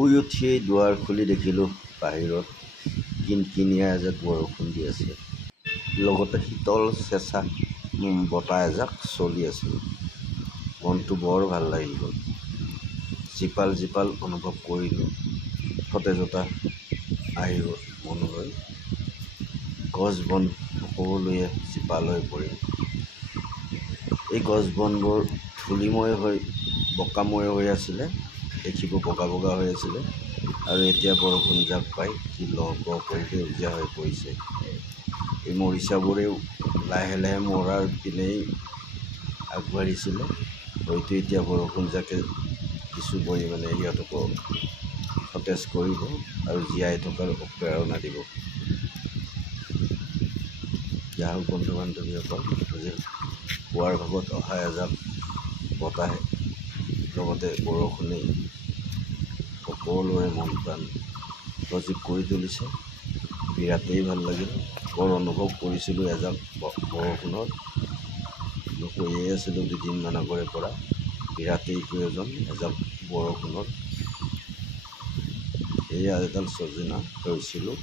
শুই উঠিয়েই দুৱাৰ খুলি দেখিলোঁ বাহিৰত কিনকিনীয়া এজাক বৰষুণ দি আছে। লগতে শীতল চেঁচা বতাহ এজাক চলি আছিল। মনটো বৰ ভাল লাগি গ'ল। জীপাল জীপাল অনুভৱ কৰিলোঁ। সতেজতা আহি গ'ল মনলৈ। গছ বন সকলোৱে জীপাল হৈ পৰিল। এই গছ বনবোৰ ধূলিময় হৈ বোকাময় হৈ আছিলে, দেখিব বগা বগা হৈ আছিলে, আৰু এতিয়া বৰষুণ জাক পাই কি লহপহ কৰি সেউজীয়া হৈ পৰিছে। এই মৰিচাবোৰেও লাহে লাহে মৰাৰ পিনেই আগবাঢ়িছিলে। হয়তো এতিয়া বৰষুণ জাকে কিছু পৰিমাণে সিহঁতকো সতেজ কৰিব আৰু জীয়াই থকাৰ প্ৰেৰণা দিব। যাই হওক বন্ধু বান্ধৱীসকল, আজি পুৱাৰ ভাগত অহা এজাক বতাহে লগতে বৰষুণেই সকলোৰে মন প্ৰাণ সজীৱ কৰি তুলিছে। বিৰাটেই ভাল লাগিল। বৰ অনুভৱ কৰিছিলোঁ এজাক বৰষুণৰ। মই কৈয়ে আছিলোঁ দুদিনমান আগৰে পৰা বিৰাটেই প্ৰয়োজন এজাক বৰষুণৰ। এয়া এডাল ছজিনা ৰুইছিলোঁ,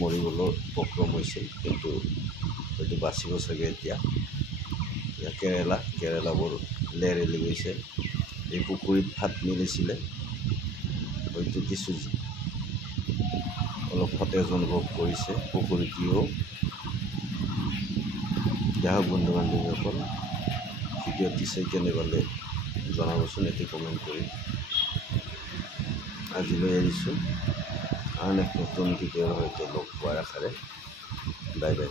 মৰিবলৈ উপক্ৰম হৈছিল, কিন্তু হয়তো বাচিব চাগে এতিয়া। কেৰেলাবোৰ লেৰেলি গৈছে। এই পুখুৰীত ফাট মেলিছিলে, হয়তো কিছু অলপ সতেজ অনুভৱ কৰিছে পুখুৰীটিও। যাই হওক বন্ধু বান্ধৱীসকল, ভিডিঅ'টি চাই কেনে পালে জনাবচোন এটি কমেণ্ট কৰি। আজিলৈ এৰিছোঁ। আন এক নতুন ভিডিঅ'ৰ সৈতে লগ পোৱাৰ আশাৰে। Bye bye.